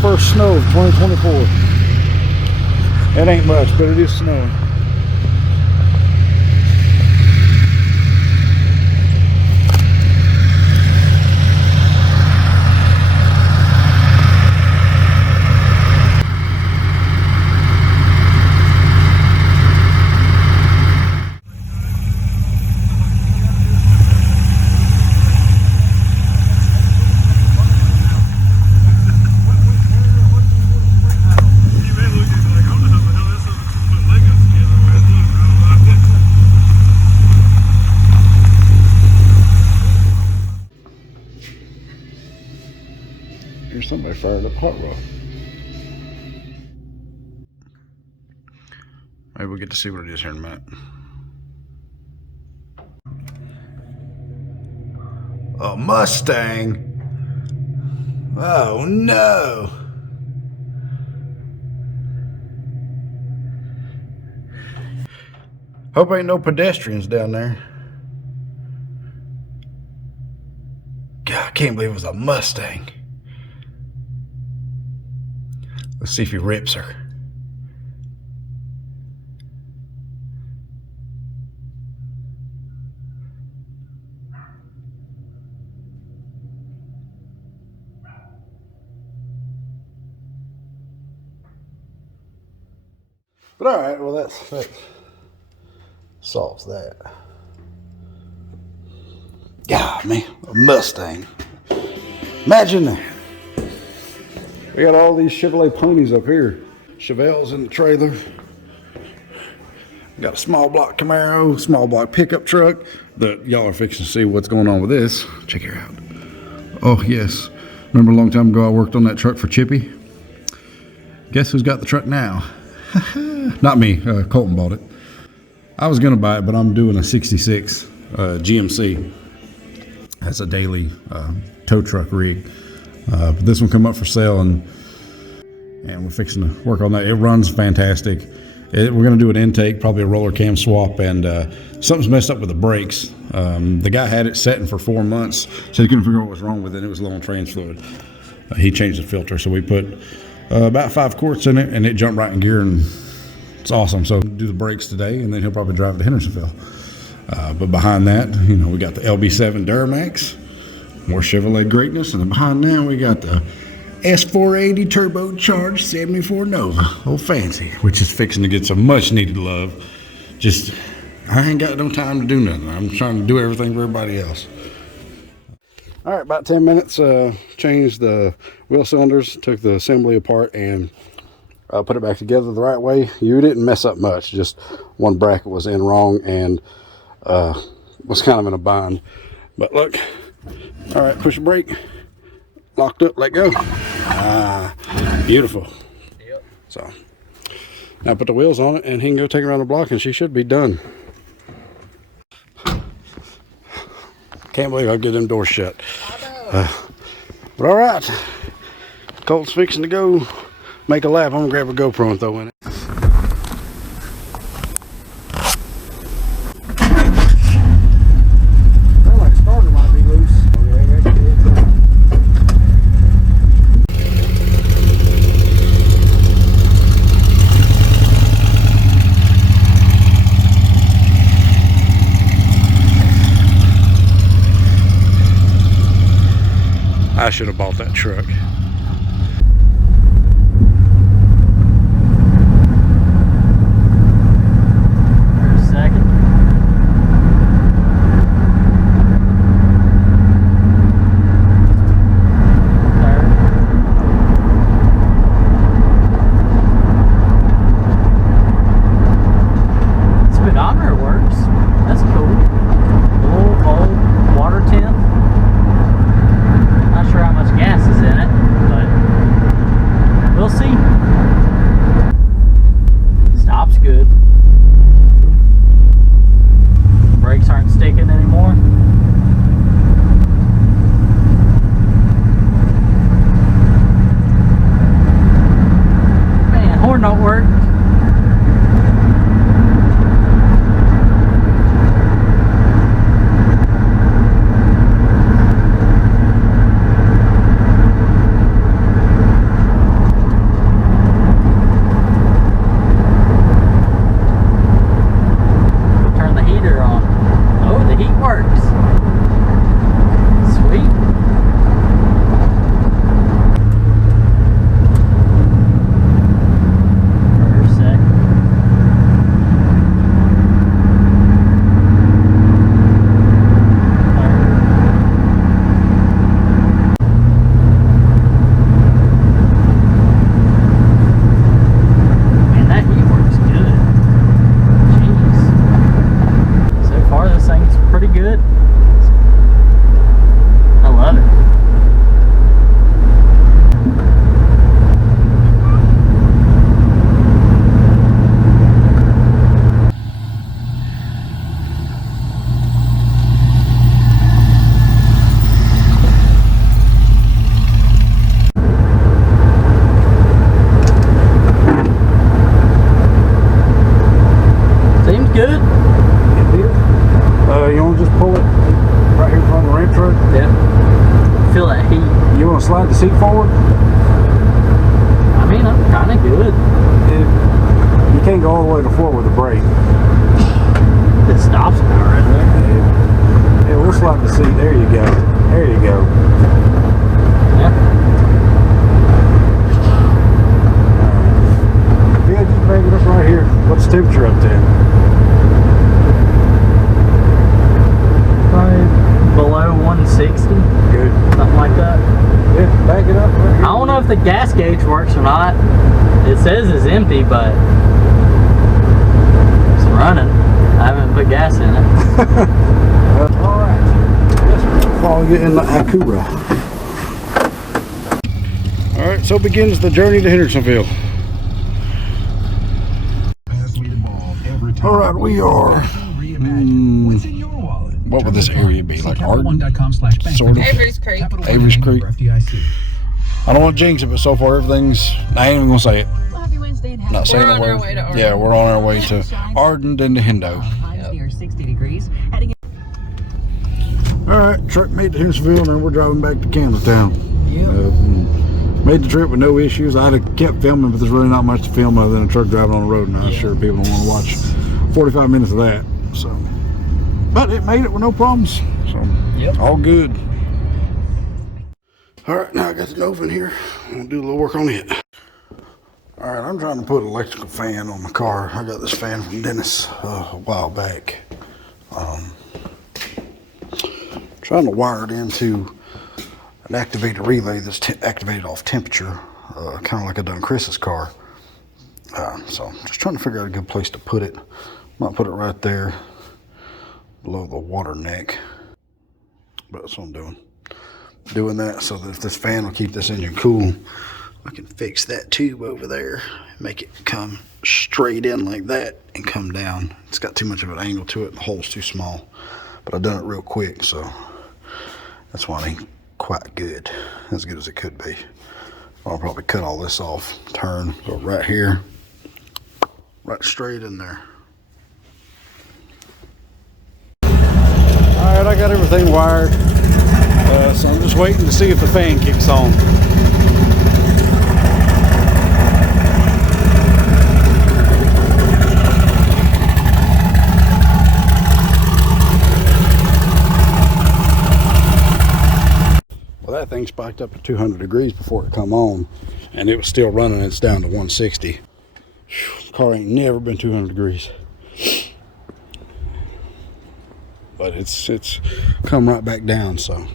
first snow of 2024. It ain't much, but it is snowing. Here's somebody fired up hot rod. Maybe we'll get to see what it is here in a minute. A Mustang. Oh no. Hope ain't no pedestrians down there. God, I can't believe it was a Mustang. Let's see if he rips her. But all right, well that solves that. God, man, a Mustang. Imagine that. We got all these Chevrolet ponies up here. Chevelle's in the trailer. Got a small block Camaro, small block pickup truck. That y'all are fixing to see what's going on with this. Check her out. Oh yes, remember a long time ago I worked on that truck for Chippy? Guess who's got the truck now? Not me, Colton bought it. I was gonna buy it, but I'm doing a 66 GMC. That's a daily tow truck rig. But this one come up for sale, and we're fixing to work on that. It runs fantastic. We're going to do an intake, probably a roller cam swap, and something's messed up with the brakes. The guy had it setting for 4 months, so he couldn't figure out what was wrong with it. It was low on trans fluid. He changed the filter, so we put about 5 quarts in it, and it jumped right in gear, and it's awesome. So do the brakes today, and then he'll probably drive it to Hendersonville. But behind that, we got the LB7 Duramax. More Chevrolet greatness, and then behind now we got the S480 turbocharged 74 Nova, old fancy, which is fixing to get some much needed love. Just, I ain't got no time to do nothing. I'm trying to do everything for everybody else. All right, about 10 minutes, changed the wheel cylinders, took the assembly apart, and put it back together the right way. You didn't mess up much, just one bracket was in wrong and was kind of in a bind. But look. All right, push the brake, locked up, let go. Beautiful. Yep. So now put the wheels on it, and he can go take it around the block, and she should be done. Can't believe I'll get them doors shut. But all right, Colt's fixing to go make a lap. I'm gonna grab a GoPro and throw in it. I should have bought that truck. There's a second. Third. Speedometer works. That's cool. Old water temp. Not sure how much gas is in it. works. Sweet. First, second. Man, that heat works good. Jeez. So far, this thing's pretty good. I love it. Seems good. You want to just pull it right here in front of the ramp truck? Yeah. Feel that heat. You want to slide the seat forward? I mean, I'm kind of good. You can't go all the way to the floor with a brake. It stops now right there. Yeah, we'll slide the seat. There you go. There you go. Yeah. Yeah, just bring it up right here. What's the temperature up there? Probably below 160. Good. Something like that. Yeah, back it up right here. I don't know if the gas gauge works or not. It says it's empty, but it's running. I haven't put gas in it. All right. Yes, while we get in the Acura. All right, so begins the journey to Hendersonville. All right, we are. What would this area be? Like Arden? Sort of. Avery's Creek. Avery's Creek. I don't want to jinx it, but so far everything's. I ain't even gonna say it. Not saying We're on a our word. way to Arden. Yeah, we're on our way to Arden, then to Hendo. Near 60 degrees. Heading All right, truck made to Hendersonville, and then we're driving back to Campbelltown. Yeah. Made the trip with no issues. I'd have kept filming, but there's really not much to film other than a truck driving on the road, and I'm sure people don't want to watch 45 minutes of that. So, but it made it with no problems. So, Yep. all good. All right, now I got the Nova in here. I'm gonna do a little work on it. All right, I'm trying to put an electrical fan on my car. I got this fan from Dennis a while back. Trying to wire it into an activated relay that's activated off temperature, kind of like I done Chris's car. So I'm just trying to figure out a good place to put it. Might put it right there below the water neck. But that's what I'm doing. Doing that so that if this fan will keep this engine cool, I can fix that tube over there, make it come straight in like that and come down. It's got too much of an angle to it, the hole's too small. But I've done it real quick, so that's why it ain't quite good, as good as it could be. I'll probably cut all this off, turn, go right here, right straight in there. All right, I got everything wired, so I'm just waiting to see if the fan kicks on. Well, that thing spiked up to 200 degrees before it come on, and it was still running. It's down to 160. Whew, car ain't never been 200 degrees. But it's come right back down, so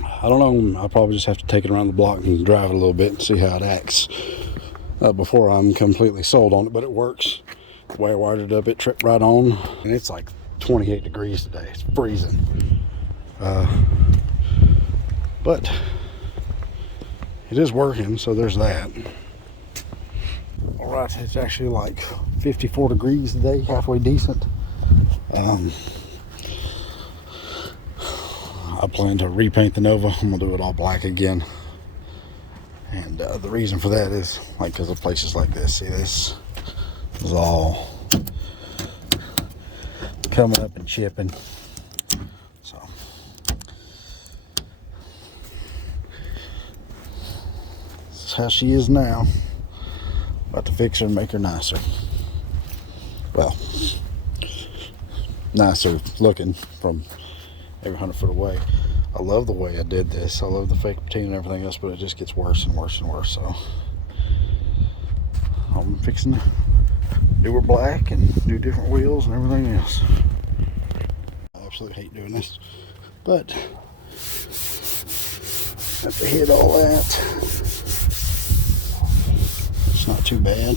I don't know. I'll probably just have to take it around the block and drive it a little bit and see how it acts before I'm completely sold on it. But it works. The way I wired it up, it tripped right on, and it's like 28 degrees today. It's freezing. But it is working, so there's that. All right, it's actually like 54 degrees today, halfway decent. I plan to repaint the Nova. I'm gonna do it all black again, and the reason for that is like because of places like this. See, this is all coming up and chipping. So this is how she is now. About to fix her and make her nicer. Well, nicer looking from every 100 foot away. I love the way I did this. I love the fake patina and everything else, but it just gets worse and worse and worse. So I'm fixing to do her black and do different wheels and everything else. I absolutely hate doing this, but have to hit all that. It's not too bad.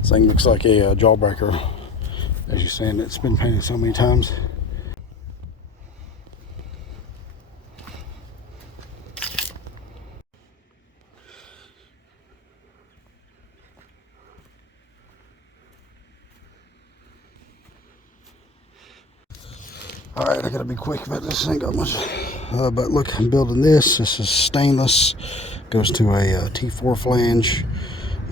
This thing looks like a jawbreaker. As you're saying, it's been painted so many times. Alright, I gotta be quick about this. Ain't got much. But look, I'm building this. This is stainless. Goes to a T4 flange.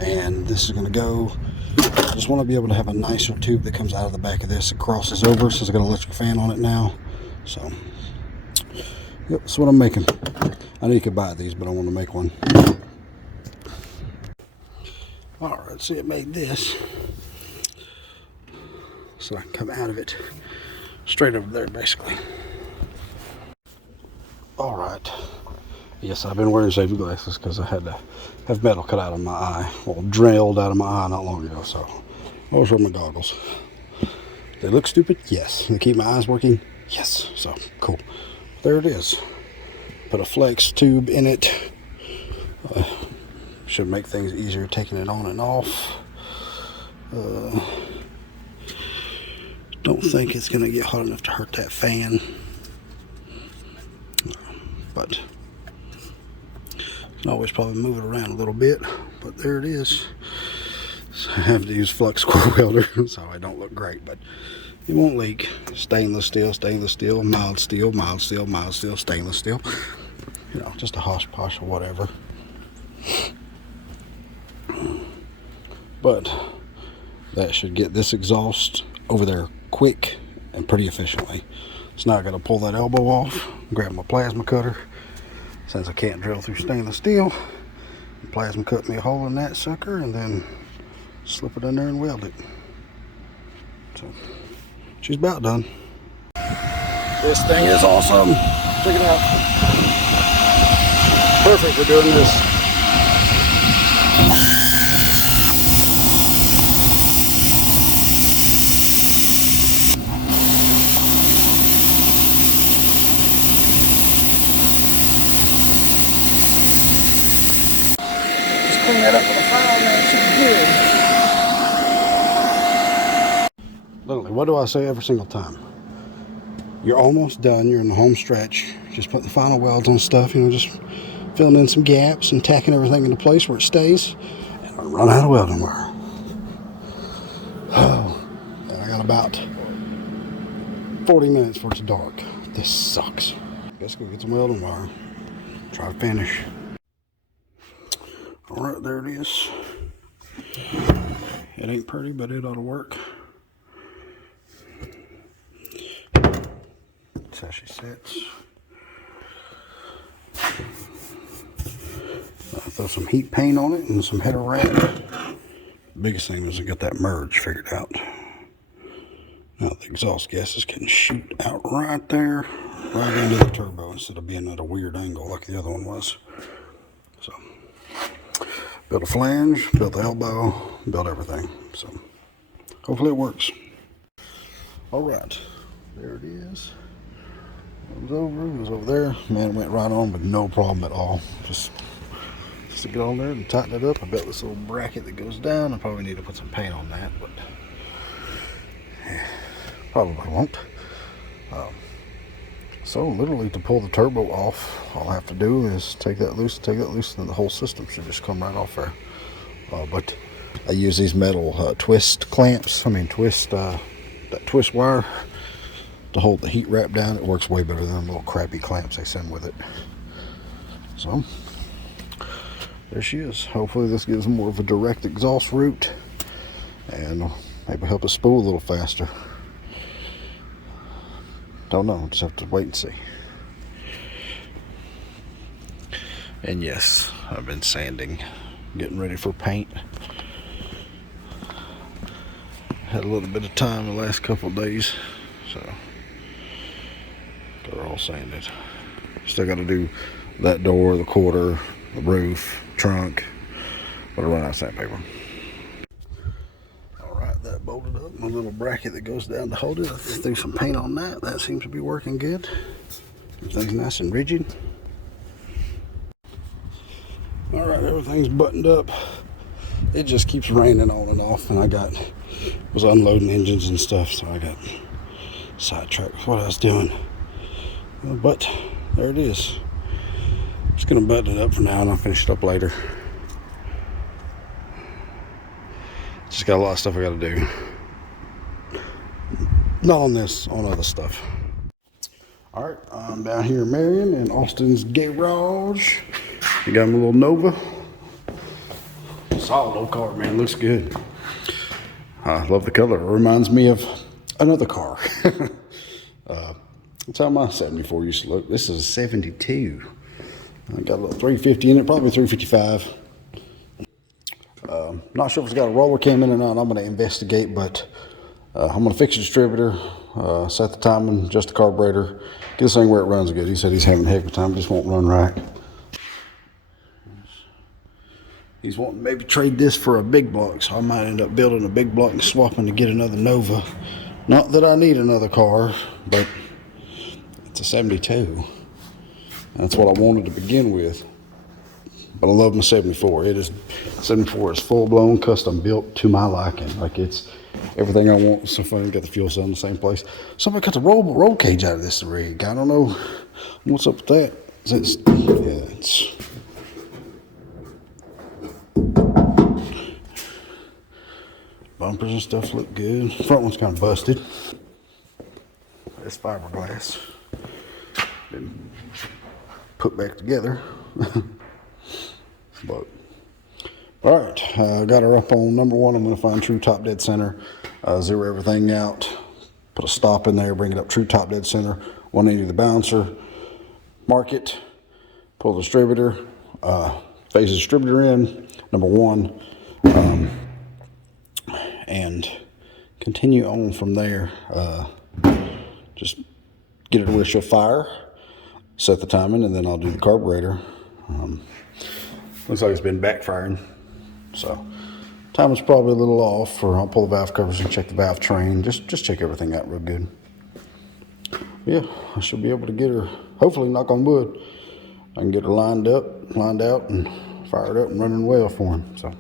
And this is gonna go. I just want to be able to have a nicer tube that comes out of the back of this. It crosses over, so it's got an electric fan on it now. So, yep, that's what I'm making. I know you could buy these, but I want to make one. Alright, see, it made this. So I can come out of it straight over there, basically. Alright. Yes, I've been wearing safety glasses because I had to have metal cut out of my eye. Well, drilled out of my eye not long ago, so those are my goggles. They look stupid? Yes. They keep my eyes working? Yes. So, cool. There it is. Put a flex tube in it. Should make things easier taking it on and off. Don't think it's going to get hot enough to hurt that fan. But you can always probably move it around a little bit. But there it is. So I have to use flux core welder so I don't look great, but it won't leak. Stainless steel, mild steel, mild steel, mild steel, stainless steel. You know, just a hodgepodge or whatever. But that should get this exhaust over there quick and pretty efficiently. So now I gotta pull that elbow off, grab my plasma cutter. Since I can't drill through stainless steel, plasma cut me a hole in that sucker and then slip it in there and weld it. So she's about done. This thing is awesome. Check it out. Perfect for doing this. Clean that up with a file, man. It should be good. Literally, what do I say every single time? You're almost done. You're in the home stretch. Just putting the final welds on stuff. You know, just filling in some gaps and tacking everything into place where it stays. And I run out of welding wire. Oh, and I got about 40 minutes before it's dark. This sucks. Guess go get some welding wire. Try to finish. Alright, there it is. It ain't pretty, but it ought to work. That's how she sits. Throw some heat paint on it and some header wrap. The biggest thing is to get that merge figured out. Now the exhaust gases can shoot out right there, right into the turbo instead of being at a weird angle like the other one was. So, build a flange, build the elbow, build everything. So, hopefully it works. Alright, there it is. It was over there. Man, it went right on with no problem at all. Just stick it on there and tighten it up. I bet this little bracket that goes down, I probably need to put some paint on that, but yeah, probably won't. So literally to pull the turbo off, all I have to do is take that loose, and then the whole system should just come right off there. But I use these metal twist clamps, that twist wire to hold the heat wrap down. It works way better than the little crappy clamps they send with it. So there she is. Hopefully this gives more of a direct exhaust route and maybe help it spool a little faster. Don't know, just have to wait and see. And yes, I've been sanding, getting ready for paint. Had a little bit of time the last couple of days, so they're all sanded. Still got to do that door, the quarter, the roof, trunk, but I run out of sandpaper. All right, that bolted up. My little bracket that goes down to hold it. I just threw some paint on that. That seems to be working good. Everything's nice and rigid. All right, everything's buttoned up. It just keeps raining on and off, and I was unloading engines and stuff, so I got sidetracked with what I was doing. But there it is. Just gonna button it up for now, and I'll finish it up later. Just got a lot of stuff I gotta do. Not on this, on other stuff. All right, I'm down here in Marion in Austin's garage. I got my little Nova. Solid old car, man. Looks good. I love the color. It reminds me of another car. That's how my 74 used to look. This is a 72. I got a little 350 in it, probably 355. Not sure if it's got a roller cam in it or not. I'm going to investigate, but I'm going to fix the distributor, set the timing, adjust the carburetor, get this thing where it runs good. He said he's having a heck of a time, just won't run right. He's wanting to maybe trade this for a big block, so I might end up building a big block and swapping to get another Nova. Not that I need another car, but it's a 72. That's what I wanted to begin with. But I love my 74. 74 is full-blown, custom built to my liking. Like, it's everything I want. It's so funny, got the fuel cell in the same place. Somebody cut the roll cage out of this rig. I don't know what's up with that. It's bumpers and stuff look good. Front one's kind of busted. It's fiberglass. Been put back together. But all right, got her up on number one. I'm going to find true top dead center, zero everything out, put a stop in there, bring it up true top dead center, 180 the bouncer, mark it, pull the distributor, phase the distributor in, number one, and continue on from there. Just get it to where she'll fire, set the timing, and then I'll do the carburetor. Looks like it's been backfiring, so timing's probably a little off. Or I'll pull the valve covers and check the valve train. Just check everything out real good. Yeah, I should be able to get her. Hopefully, knock on wood, I can get her lined out, and fired up and running well for him. So,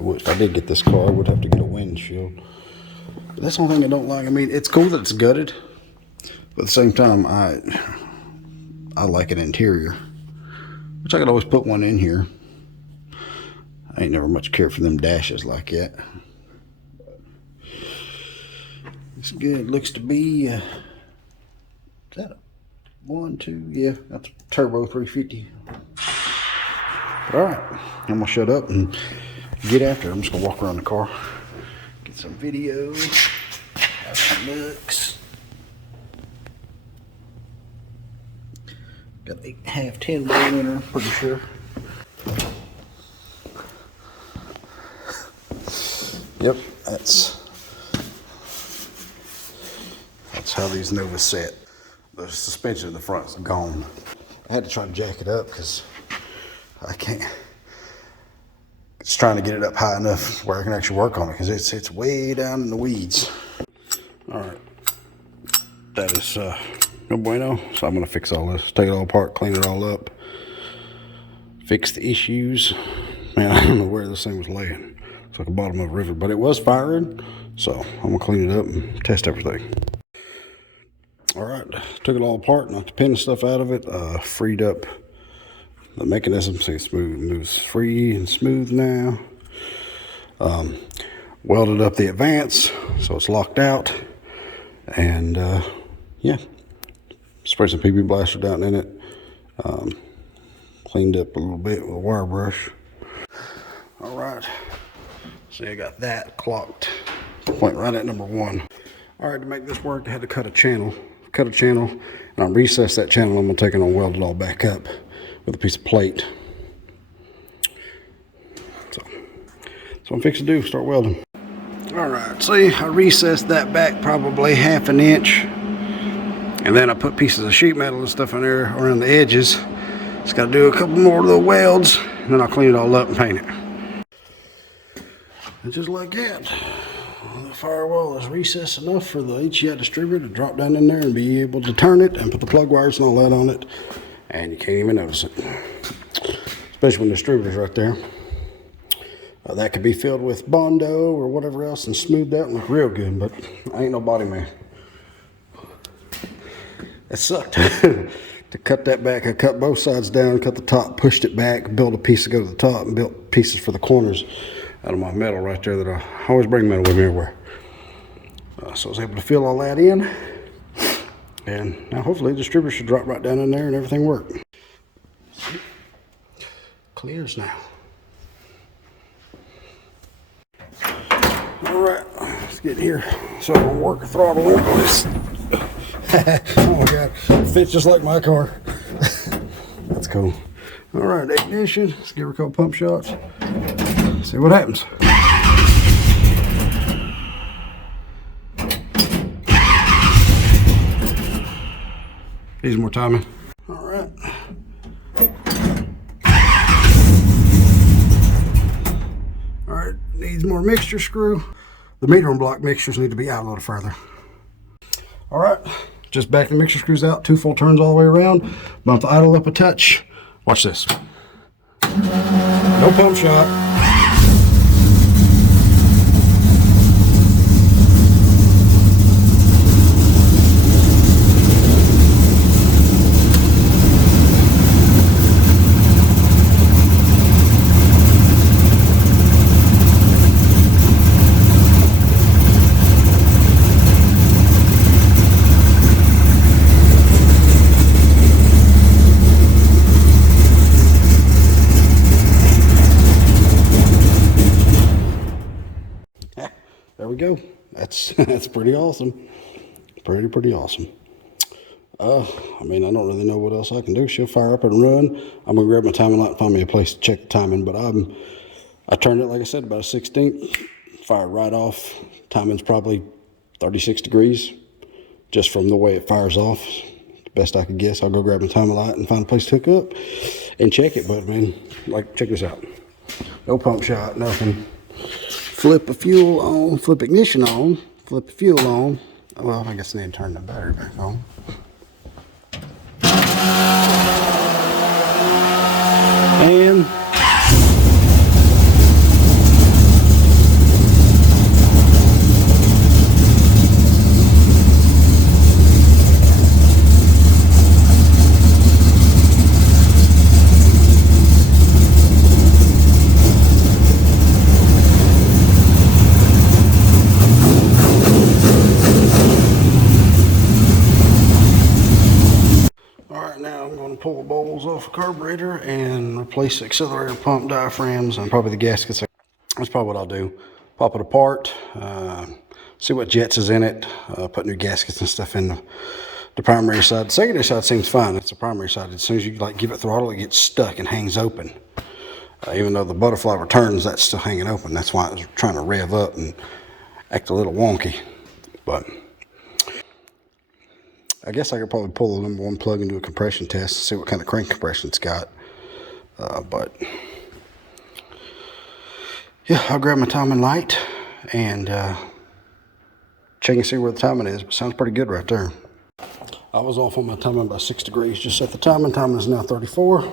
if I did get this car, I would have to get a windshield. But that's the only thing I don't like. I mean, it's cool that it's gutted, but at the same time, I like an interior, which I could always put one in here. I ain't never much cared for them dashes like that. It's good. Looks to be, is that a 1, 2? Yeah, that's a turbo 350. But all right, I'm gonna shut up and get after it. I'm just gonna walk around the car, get some video, have some looks. Got 8.5, 10 bolt in her, pretty sure. Yep, that's how these Novas set. The suspension in the front is gone. I had to try to jack it up because I can't. It's trying to get it up high enough where I can actually work on it because it's way down in the weeds. All right, that is no bueno. So I'm gonna fix all this, take it all apart, clean it all up, fix the issues. Man, I don't know where this thing was laying. It's like the bottom of a river, but it was firing. So I'm gonna clean it up and test everything. All right, took it all apart, knocked the pin and stuff out of it, freed up the mechanism so it moves free and smooth now. Welded up the advance so it's locked out, and yeah, sprayed some PB blaster down in it, cleaned up a little bit with a wire brush. All right, so I got that clocked, point right at number one. All right, to make this work, I had to cut a channel, and I recessed that channel. I'm gonna take it and weld it all back up with a piece of plate. So So I'm fixing to do, start welding. All right, see, I recessed that back probably 1/2 inch. And then I put pieces of sheet metal and stuff in there around the edges. Just got to do a couple more little welds, and then I'll clean it all up and paint it. And just like that, the firewall is recessed enough for the HDI distributor to drop down in there and be able to turn it and put the plug wires and all that on it. And you can't even notice it. Especially when the distributor's right there. That could be filled with Bondo or whatever else and smoothed out and look real good, but I ain't no body man. It sucked to cut that back. I cut both sides down, cut the top, pushed it back, built a piece to go to the top, and built pieces for the corners out of my metal right there that I always bring metal with me everywhere. So I was able to fill all that in. And now hopefully the distributor should drop right down in there and everything work. Clears now. All right, let's get here. So I'm gonna work the throttle in on this. Oh my God, it fits just like my car. That's cool. All right, ignition. Let's give her a couple pump shots. See what happens. Needs more timing. All right. All right, needs more mixture screw. The meter and block mixtures need to be out a little further. All right, just back the mixture screws out, 2 full turns all the way around. Bump the idle up a touch. Watch this. No pump shot. There we go. That's pretty awesome. Pretty awesome. I mean, I don't really know what else I can do. She'll fire up and run. I'm gonna grab my timing light and find me a place to check the timing, but I turned it, like I said, about a 16th, fired right off. Timing's probably 36 degrees, just from the way it fires off. Best I could guess. I'll go grab my timing light and find a place to hook up and check it, but man, like, check this out. No pump shot, nothing. Flip a fuel on, flip ignition on, flip the fuel on. Well, I guess I need to turn the battery back on. And pull the bowls off the carburetor and replace the accelerator pump diaphragms and probably the gaskets. That's probably what I'll do. Pop it apart, see what jets is in it, put new gaskets and stuff in the primary side. The secondary side seems fine. It's the primary side. As soon as you like give it throttle, it gets stuck and hangs open. Even though the butterfly returns, that's still hanging open. That's why it was trying to rev up and act a little wonky. But I guess I could probably pull the number 1 plug into a compression test and see what kind of crank compression it's got. But yeah, I'll grab my timing light and check and see where the timing is. But sounds pretty good right there. I was off on my timing by 6 degrees. Just set the timing. Timing is now 34. All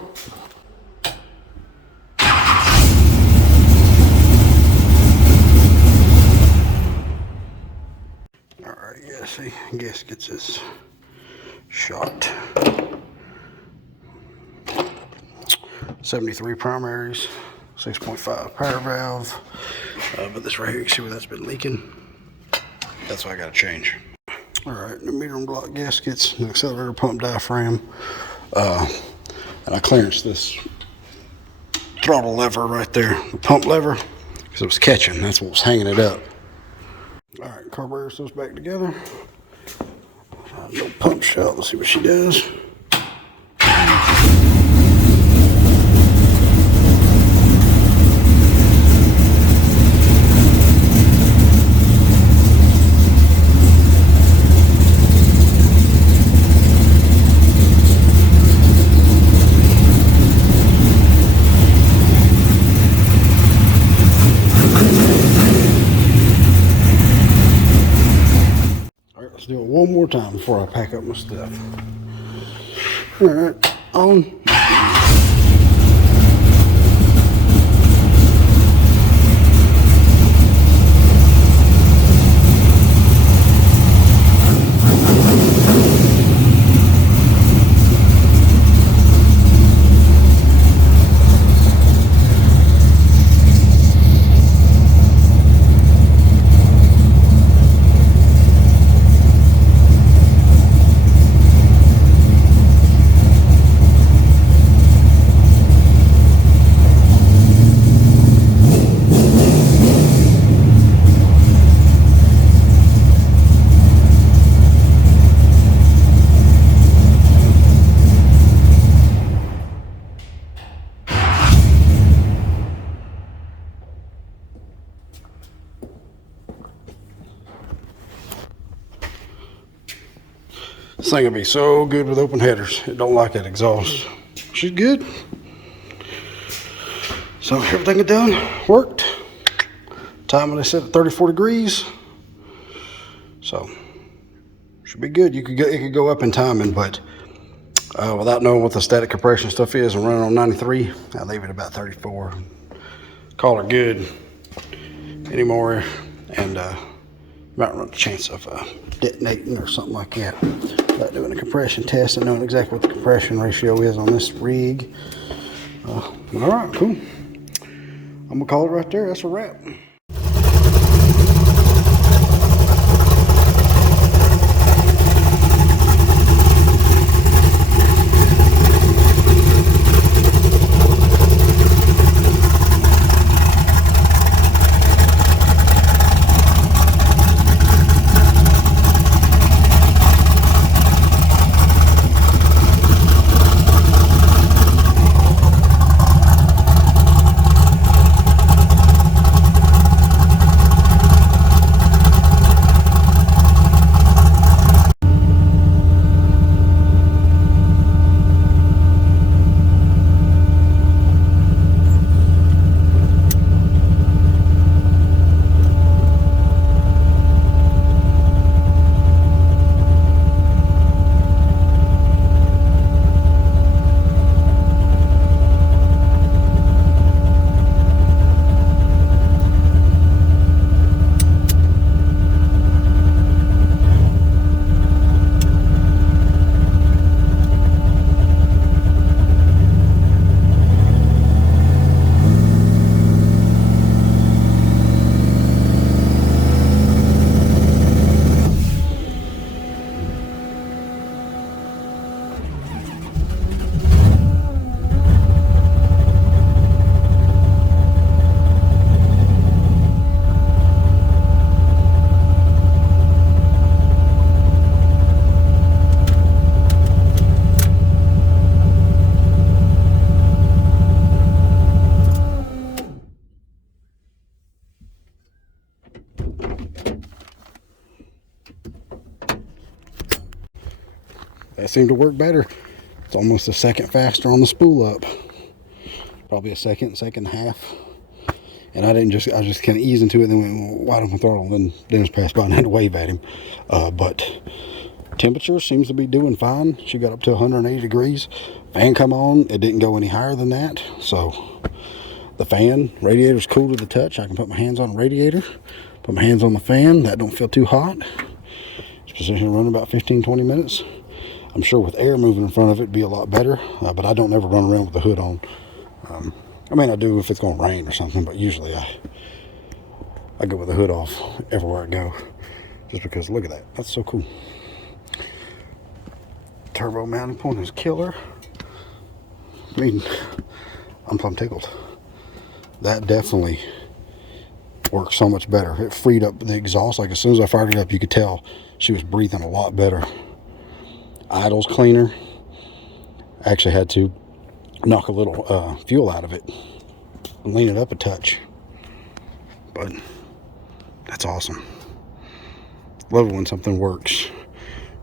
right, yeah, see, gaskets is shot. 73 primaries, 6.5 power valve. But this right here, you can see where that's been leaking. That's what I got to change. All right, the meter and block gaskets, the accelerator pump diaphragm, and I clearanced this throttle lever right there, the pump lever, because it was catching. That's what was hanging it up. All right, carburetor goes back together. No pump shot. Let's see what she does. let's do it one more time before I pack up my stuff. All right, on. This thing will be so good with open headers. It don't like that exhaust. She's good. So everything is done, worked. Time they set at 34 degrees. So should be good. It could go up in timing, but without knowing what the static compression stuff is and running on 93, I leave it about 34. Call it good anymore, and might run a chance of detonating or something like that. Without doing a compression test and knowing exactly what the compression ratio is on this rig. All right, cool. I'm gonna call it right there. That's a wrap. That seemed to work better. It's almost a second faster on the spool up. Probably a second and a half. And I was just kind of eased into it and then went wide open throttle. And then Dennis passed by and I had to wave at him. But temperature seems to be doing fine. She got up to 180 degrees. Fan come on. It didn't go any higher than that. So the fan, radiator's cool to the touch. I can put my hands on the radiator. Put my hands on the fan. That don't feel too hot. It's positioned to run about 15-20 minutes. I'm sure with air moving in front of it, it'd be a lot better. But I don't ever run around with the hood on. I mean, I do if it's going to rain or something, but usually I go with the hood off everywhere I go. Just because, look at that. That's so cool. Turbo mounting point is killer. I mean, I'm plumb tickled. That definitely works so much better. It freed up the exhaust. Like as soon as I fired it up, you could tell she was breathing a lot better. Idle's cleaner. I actually had to knock a little fuel out of it and lean it up a touch. But that's awesome. Love it when something works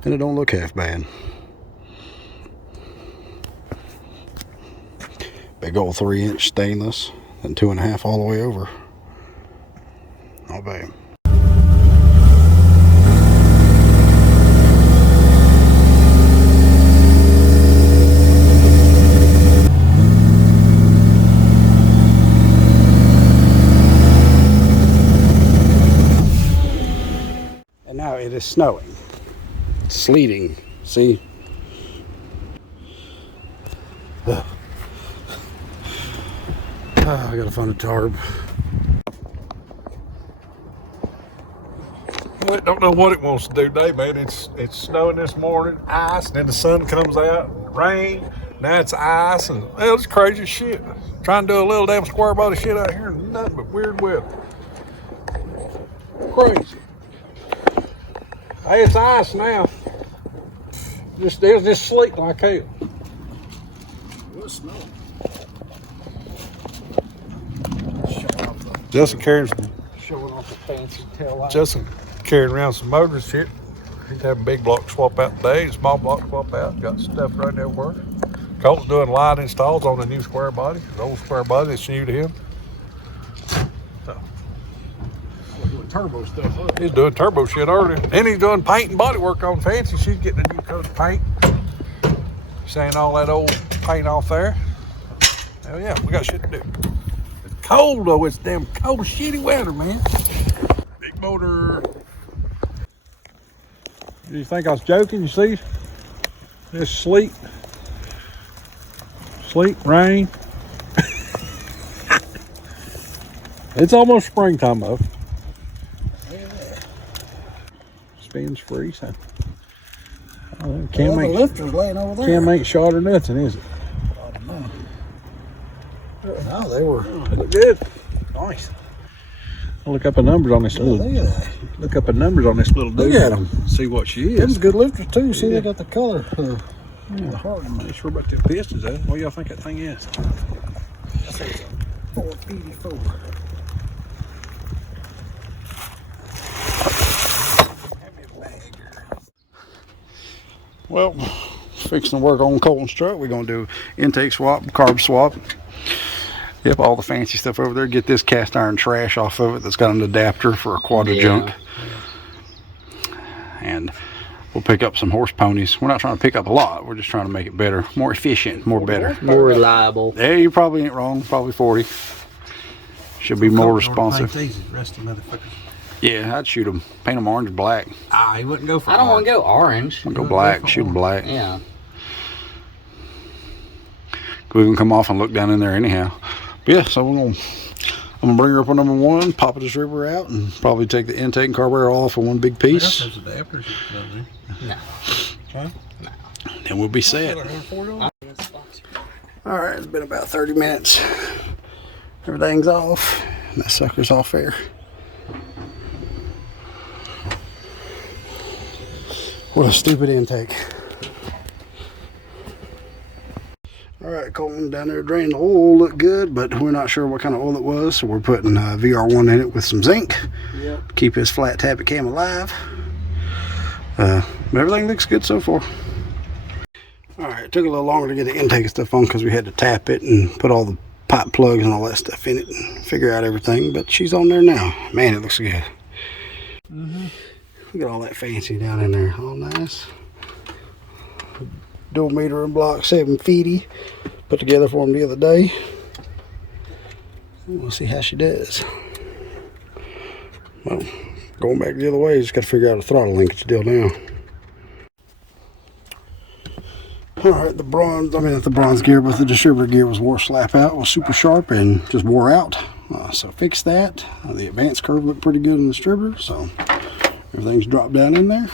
and it don't look half bad. Big old 3-inch stainless and 2.5 all the way over. Not bad. And now it is snowing. It's sleeting. See? I gotta find a tarp. Well, it don't know what it wants to do today, man. It's snowing this morning, ice, and then the sun comes out, rain. Now it's ice, and well, it's crazy shit. Trying to do a little damn square body shit out here, and nothing but weird weather. Crazy. Hey, it's ice now. There's just sleet like hell. What's snow? Justin carrying some. Showing off the fancy tail light. Justin carrying around some motor shit. He's having big block swap out today, small block swap out. Got stuff right there for it. Colt's doing light installs on the new square body. The old square body that's new to him. So, Doing turbo stuff. Huh? he's doing turbo shit earlier. Then he's doing paint and body work on Fancy. She's getting a new coat of paint. Saying all that old paint off there. Hell yeah, we got shit to do. It's cold though. It's damn cold, shitty weather, man. Big motor. Did you think I was joking? You see? This sleet. Sleet, rain. It's almost springtime though. Spins free, so. Can't the make lifter's laying over there. can't make shot or nothing, is it? No, they were. Look good. Nice. I'll look up the numbers on this little. Look at that. Look up the numbers on this little dude. Look at them. See what she Them's is. good lifters too. See, Yeah. they got the color. Yeah. I'm not sure about the pistons, though. What y'all think that thing is? I say it's a 454. Well, fixing to work on Colton's truck. We're gonna do intake swap, carb swap. Yep, all the fancy stuff over there. Get this cast iron trash off of it that's got an adapter for a quadra junk. And we'll pick up some horse ponies. We're not trying to pick up a lot. We're just trying to make it better, more efficient, more better. More reliable. Yeah, you probably ain't wrong. Probably 40. Should be more responsive. Yeah, I'd shoot them. Paint them orange, black. He wouldn't go for I don't want to go orange. I'll go black. Shoot them black. Yeah. We can come off and look down in there anyhow. But yeah, so I'm gonna bring her up on number one, pop a distributor out, and probably take the intake and carburetor off in one big piece. No. Then we'll be set. All right, it's been about 30 minutes. Everything's off. That sucker's off there. What a stupid intake. All right, Colton down there draining the oil looked good, but we're not sure what kind of oil it was, so we're putting VR1 in it with some zinc. Yep. Keep his flat tappet cam alive. But everything looks good so far. All right, it took a little longer to get the intake stuff on because we had to tap it and put all the pipe plugs and all that stuff in it and figure out everything, but she's on there now. Man, it looks good. Look at all that fancy down in there. All nice. Dual meter and block 750 put together for him the other day. We'll see how she does. Well, going back the other way, just got to figure out a throttle linkage deal now. Alright, the bronze gear, but the distributor gear was wore slap out, was super sharp and just wore out. So fix that. The advance curve looked pretty good in the distributor, so everything's dropped down in there.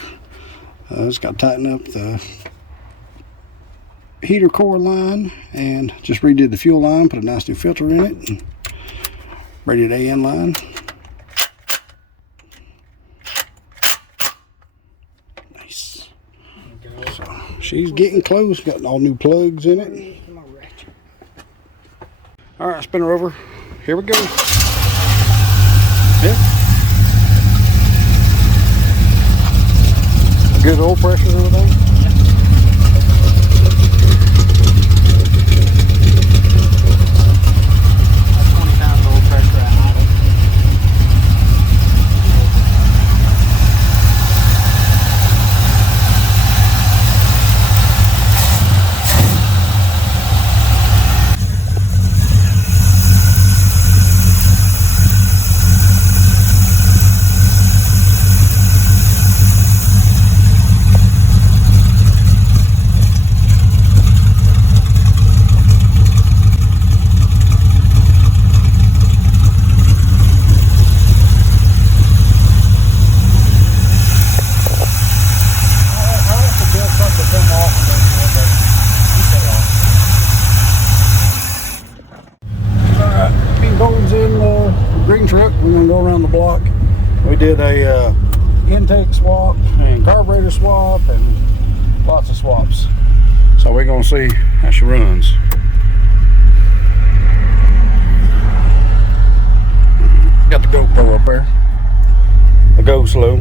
Just got to tighten up the heater core line and just redid the fuel line, put a nice new filter in it, and rated AN line. Nice. So she's getting close, got all new plugs in it. All right, spin her over. Here we go. Yeah. Good oil pressure and everything. 20 pounds oil pressure at idle. intake swap and carburetor swap and lots of swaps. So we're gonna see how she runs. Got the GoPro up there. The go slow.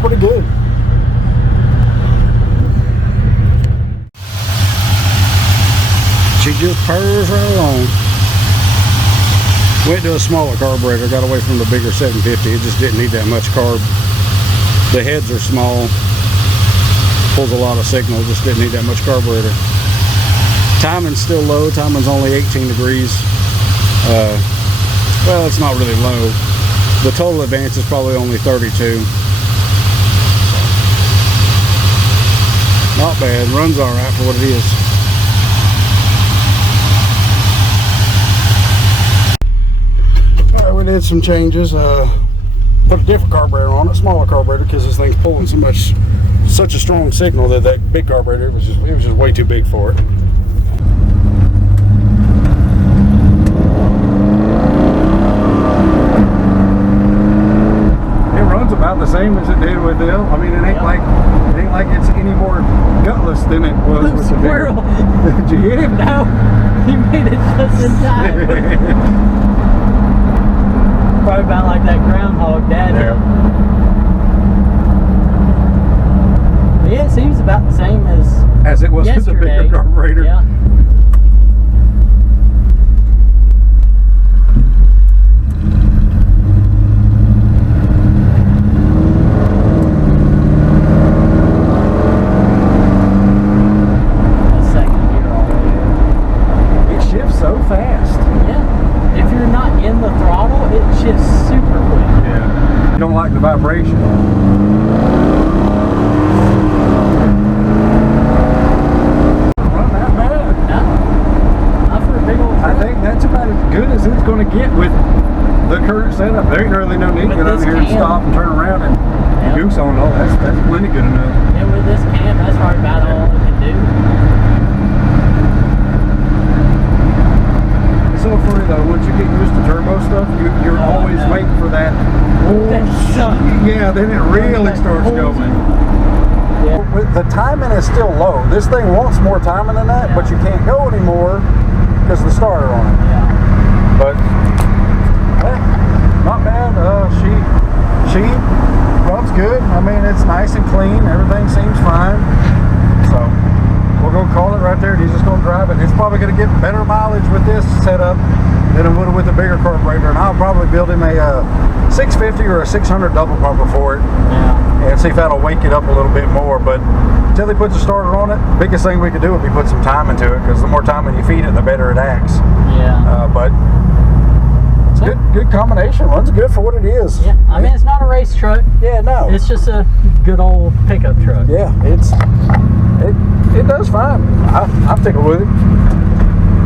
Pretty good. She just purrs right along. Went to a smaller carburetor, got away from the bigger 750. It just didn't need that much carb. The heads are small, pulls a lot of signal, just didn't need that much carburetor. Timing's still low. Timing's only 18 degrees. Well, it's not really low. The total advance is probably only 32. Not bad. Runs all right for what it is. All right, we did some changes. Put a different carburetor on it, smaller carburetor, because this thing's pulling so much such a strong signal that that big carburetor was just way too big for it. About the same as it did with them. I mean, it ain't like it's any more gutless than it was with the squirrel. Did you hit him? No, he made it just in time. Probably about like that groundhog dad. Yeah, it seems about the same as it was with the bigger carburetor. Yeah. Vibration. Not that bad. No. Not for a big old truck. I think that's about as good as it's going to get with the current setup. There ain't really no need to get out here and stop and turn around and goose on it all. That's plenty good enough. Yeah, with this cam, that's probably about all it can do. It's so funny though, once you get used to turbo stuff, you're always waiting for that. Yeah, then it really starts going. Yeah. The timing is still low. This thing wants more timing than that, but you can't go anymore because of the starter on it. Yeah. But not bad. She runs good. I mean, it's nice and clean. Everything seems fine. So we're gonna call it right there. He's just gonna drive it. It's probably gonna get better mileage with this setup than it would have with a bigger carburetor, and I'll probably build him a 650 or a 600 double pumper for it, and see if that'll wake it up a little bit more. But until he puts a starter on it, biggest thing we could do would be put some time into it, because the more time you feed it, the better it acts. Yeah. But it's good combination. Runs good for what it is. Yeah. I mean, it's not a race truck. Yeah, no. It's just a good old pickup truck. Yeah, it does fine. I'm tickled with it.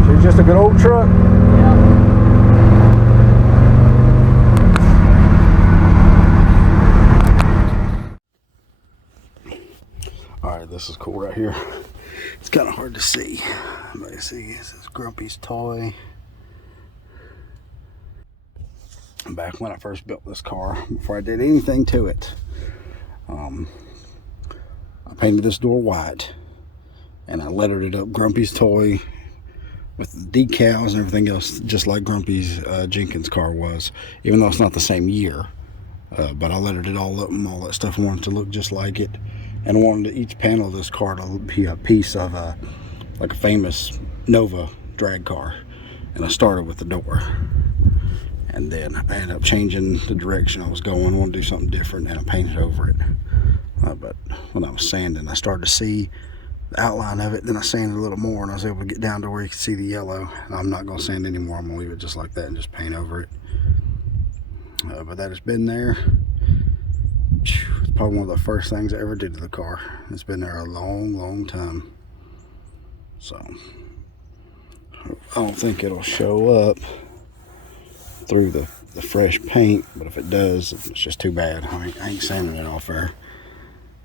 She's just a good old truck. Yeah. Alright, this is cool right here. It's kind of hard to see. But you see, this is Grumpy's toy. Back when I first built this car, before I did anything to it, I painted this door white, and I lettered it up Grumpy's toy with the decals and everything else, just like Grumpy's Jenkins car was, even though it's not the same year. But I lettered it all up and all that stuff. I wanted it to look just like it, and I wanted each panel of this car to be a piece of like a famous Nova drag car. And I started with the door, and then I ended up changing the direction I was going. I wanted to do something different, and I painted over it. But when I was sanding, I started to see the outline of it. Then I sanded a little more, and I was able to get down to where you could see the yellow. And I'm not going to sand anymore. I'm going to leave it just like that and just paint over it. But that has been there. It's probably one of the first things I ever did to the car. It's been there a long time. So I don't think it'll show up through the fresh paint, but if it does, it's just too bad. I mean, I ain't sanding it off there.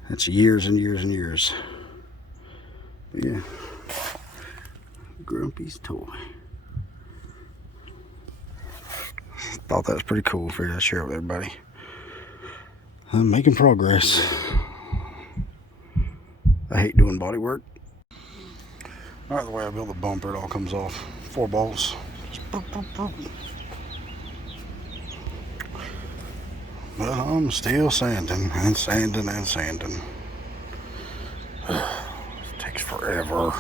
That's years and years and years. But yeah, Grumpy's toy. Thought that was pretty cool. Figured I'd share it with everybody. I'm making progress. I hate doing body work. Alright, the way I build the bumper, it all comes off. 4 bolts. Just boop, boop, boop. But I'm still sanding and sanding and sanding. It takes forever.